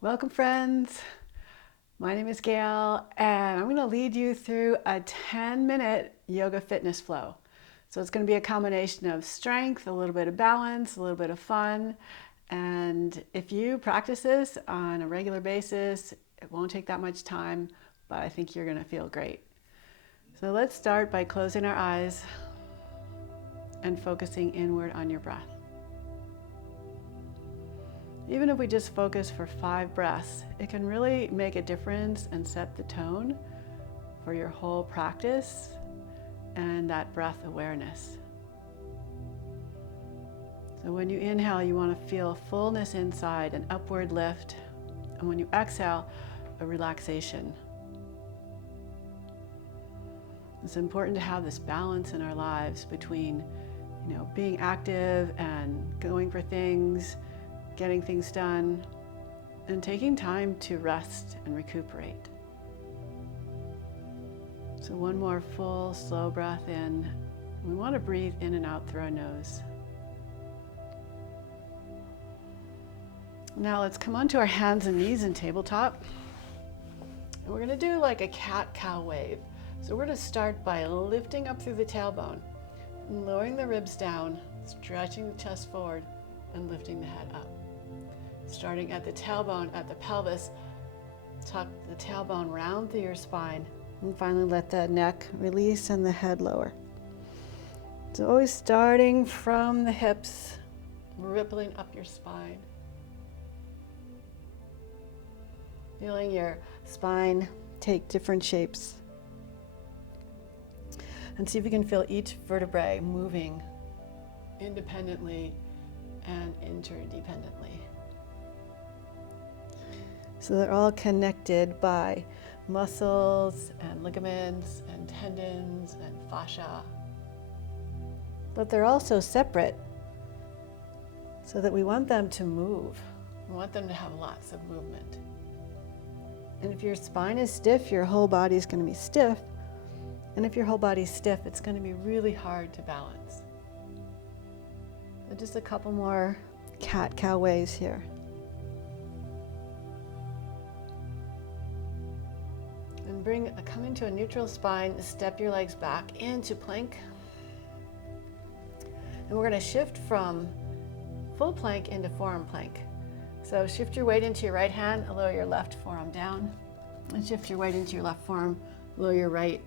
Welcome, friends. My name is Gayle, and I'm going to lead you through a 10-minute yoga fitness flow. So it's going to be a combination of strength, a little bit of balance, a little bit of fun. And if you practice this on a regular basis, it won't take that much time, but I think you're going to feel great. So let's start by closing our eyes and focusing inward on your breath. Even if we just focus for 5 breaths, it can really make a difference and set the tone for your whole practice and that breath awareness. So when you inhale, you want to feel fullness inside, an upward lift, and when you exhale, a relaxation. It's important to have this balance in our lives between, being active and going for things, getting things done, and taking time to rest and recuperate. So one more full, slow breath in. We want to breathe in and out through our nose. Now let's come onto our hands and knees in tabletop. And we're going to do like a cat-cow wave. So we're going to start by lifting up through the tailbone, and lowering the ribs down, stretching the chest forward, and lifting the head up. Starting at the tailbone, at the pelvis, tuck the tailbone round through your spine, and finally let the neck release and the head lower. So always starting from the hips, rippling up your spine. Feeling your spine take different shapes. And see if you can feel each vertebrae moving independently and interdependently. So they're all connected by muscles and ligaments and tendons and fascia. But they're also separate, so that we want them to move. We want them to have lots of movement. And if your spine is stiff, your whole body is going to be stiff. And if your whole body's stiff, it's going to be really hard to balance. So just a couple more cat-cow waves here. And come into a neutral spine, step your legs back into plank. And we're going to shift from full plank into forearm plank. So shift your weight into your right hand, lower your left forearm down. And shift your weight into your left forearm, lower your right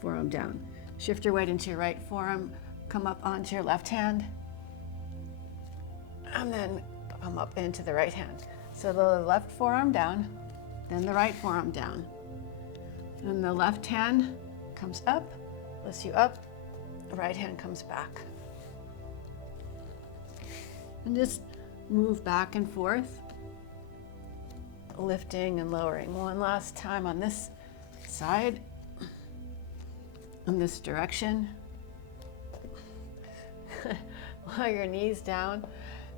forearm down. Shift your weight into your right forearm, come up onto your left hand, and then come up into the right hand. So the left forearm down, then the right forearm down. And the left hand comes up, lifts you up, the right hand comes back. And just move back and forth, lifting and lowering. One last time on this side, in this direction. Lower your knees down,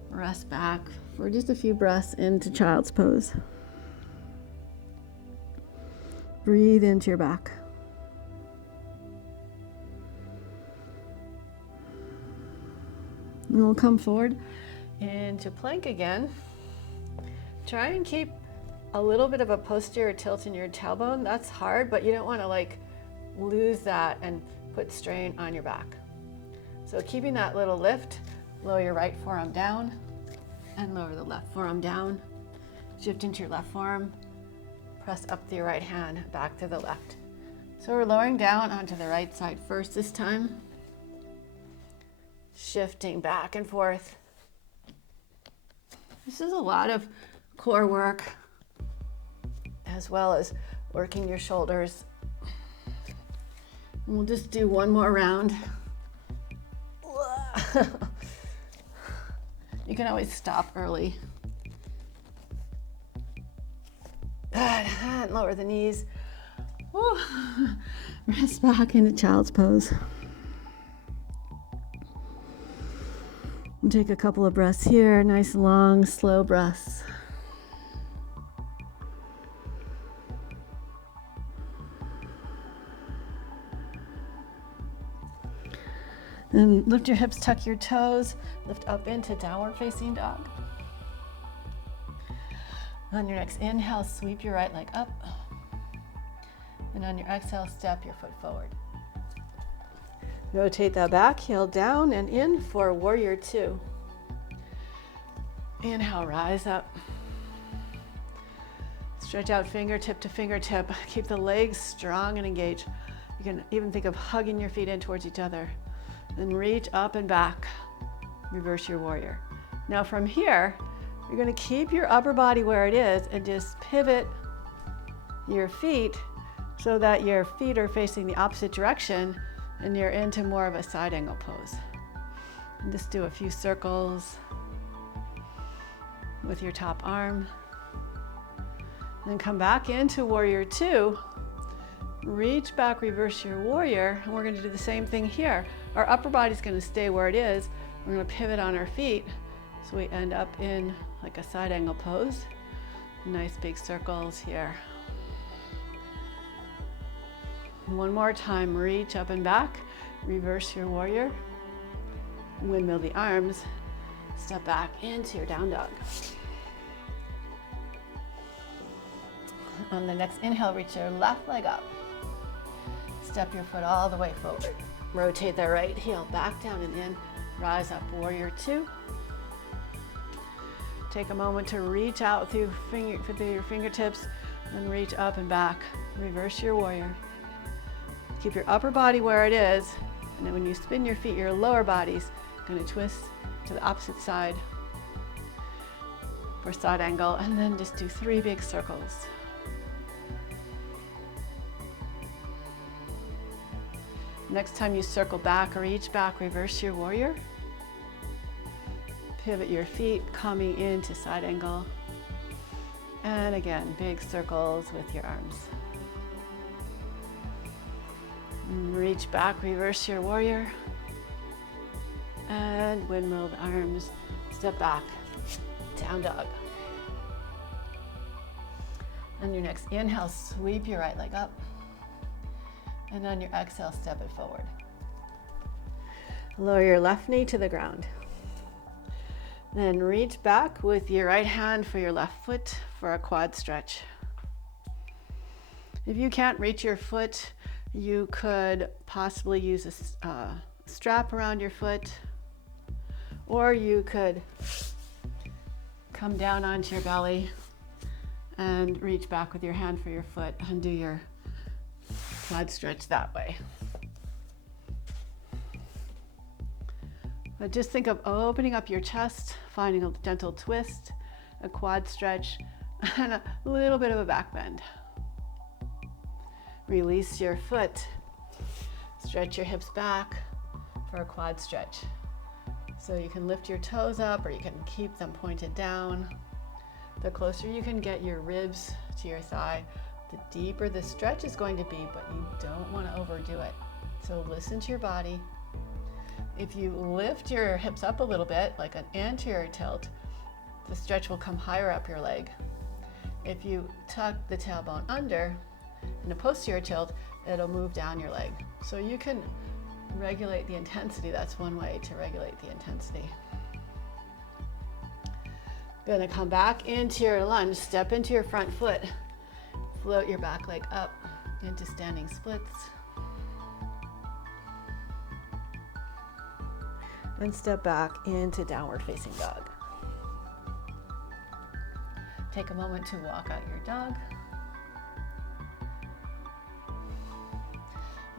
rest back for just a few breaths into child's pose. Breathe into your back. And we'll come forward into plank again. Try and keep a little bit of a posterior tilt in your tailbone. That's hard, but you don't want to lose that and put strain on your back. So keeping that little lift, lower your right forearm down and lower the left forearm down. Shift into your left forearm. Press up to your right hand, back to the left. So we're lowering down onto the right side first this time. Shifting back and forth. This is a lot of core work, as well as working your shoulders. And we'll just do one more round. You can always stop early. Good, and lower the knees. Woo. Rest back into child's pose. And take a couple of breaths here, nice long, slow breaths. And lift your hips, tuck your toes, lift up into downward facing dog. On your next inhale, sweep your right leg up. And on your exhale, step your foot forward. Rotate that back heel down and in for warrior two. Inhale, rise up. Stretch out fingertip to fingertip. Keep the legs strong and engaged. You can even think of hugging your feet in towards each other. Then reach up and back. Reverse your warrior. Now from here, you're going to keep your upper body where it is and just pivot your feet so that your feet are facing the opposite direction and you're into more of a side angle pose. And just do a few circles with your top arm. Then come back into warrior two. Reach back, reverse your warrior, and we're going to do the same thing here. Our upper body's going to stay where it is. We're going to pivot on our feet so we end up in like a side angle pose. Nice big circles here. One more time, reach up and back, reverse your warrior, windmill the arms, step back into your down dog. On the next inhale, reach your left leg up. Step your foot all the way forward. Rotate the right heel back down and in. Rise up, warrior two. Take a moment to reach out through your fingertips and reach up and back. Reverse your warrior. Keep your upper body where it is, and then when you spin your feet, your lower body's going to twist to the opposite side for side angle, and then just do 3 big circles. Next time you circle back, reach back, reverse your warrior. Pivot your feet, coming into side angle. And again, big circles with your arms. And reach back, reverse your warrior. And windmill the arms, step back, down dog. On your next inhale, sweep your right leg up. And on your exhale, step it forward. Lower your left knee to the ground. Then reach back with your right hand for your left foot for a quad stretch. If you can't reach your foot, you could possibly use a strap around your foot, or you could come down onto your belly and reach back with your hand for your foot and do your quad stretch that way. But just think of opening up your chest, finding a gentle twist, a quad stretch, and a little bit of a back bend. Release your foot. Stretch your hips back for a quad stretch. So you can lift your toes up or you can keep them pointed down. The closer you can get your ribs to your thigh, the deeper the stretch is going to be, but you don't want to overdo it. So listen to your body. If you lift your hips up a little bit, like an anterior tilt, the stretch will come higher up your leg. If you tuck the tailbone under in a posterior tilt, it'll move down your leg. So you can regulate the intensity. That's one way to regulate the intensity. Gonna come back into your lunge, step into your front foot, float your back leg up into standing splits. And step back into downward facing dog. Take a moment to walk out your dog.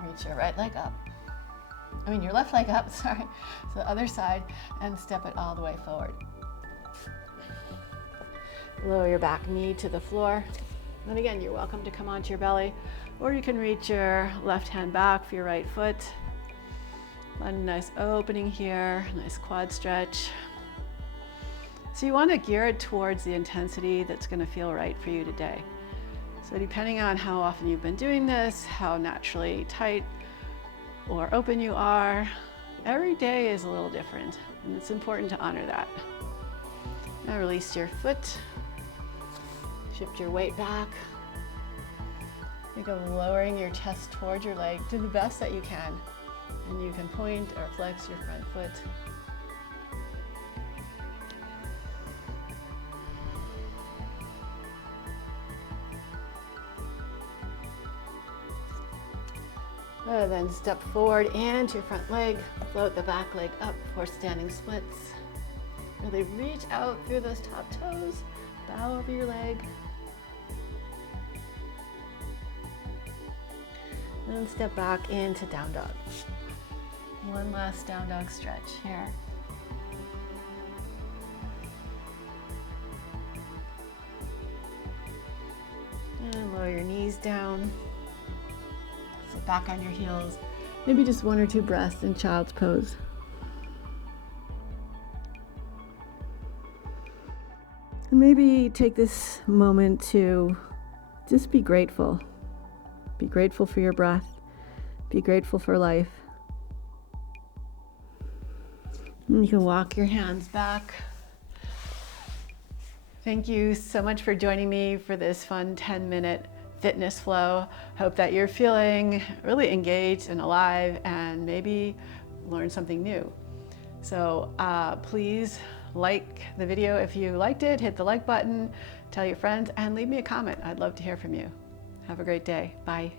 Reach your right leg up. Your left leg up, sorry, to the other side, and step it all the way forward. Lower your back knee to the floor. And again, you're welcome to come onto your belly, or you can reach your left hand back for your right foot. Find a nice opening here, nice quad stretch. So you want to gear it towards the intensity that's going to feel right for you today. So depending on how often you've been doing this, how naturally tight or open you are, every day is a little different, and it's important to honor that. Now release your foot, shift your weight back. Think of lowering your chest towards your leg. Do the best that you can. And you can point or flex your front foot. Then step forward into your front leg, float the back leg up for standing splits. Really reach out through those top toes, bow over your leg. And step back into down dog. One last down dog stretch here. And lower your knees down. Sit back on your heels. Maybe just 1 or 2 breaths in child's pose. And maybe take this moment to just be grateful. Be grateful for your breath. Be grateful for life. And you can walk your hands back. Thank you so much for joining me for this fun 10-minute fitness flow. Hope that you're feeling really engaged and alive and maybe learn something new. So please like the video if you liked it, hit the like button, tell your friends, and leave me a comment. I'd love to hear from you. Have a great day. Bye.